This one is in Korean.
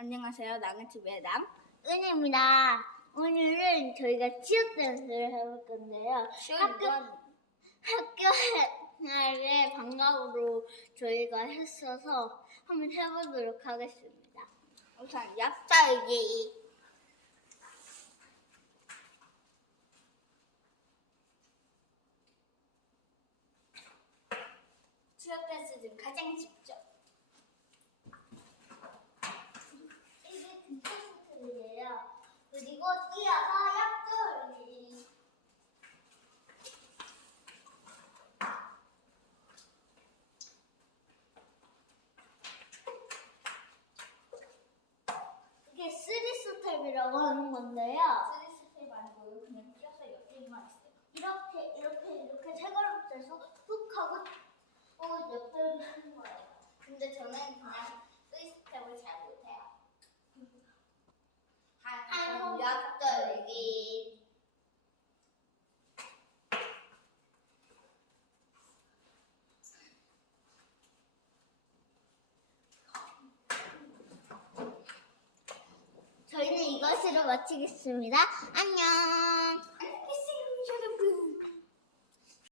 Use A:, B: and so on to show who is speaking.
A: 안녕하세요. 나은TV의 남.
B: 은입니다. 오늘은 저희가 치어 댄스를 해볼 건데요. 학교, 학교 날에 방과후로 저희가 했어서 한번 해보도록 하겠습니다.
A: 우선 얍살기. 취업 댄스 중 가장 쉽죠.
B: 이게 뒷모습이에요. 그리고 뛰어서 옆돌리. 이게 쓰리 스텝이라고 하는 건데요.
A: 쓰리 스텝 아니고요. 그냥 뛰어서 옆에만 있어요.
B: 이렇게 이렇게 이렇게 세 걸음 떼서 훅 하고 또 옆돌기 하는 거예요.
A: 근데 저는 그냥 쓰리 스텝을 잘 못해요. 한,
B: 한
A: 한 옆돌기.
B: 저희는 이것으로 마치겠습니다. 안녕.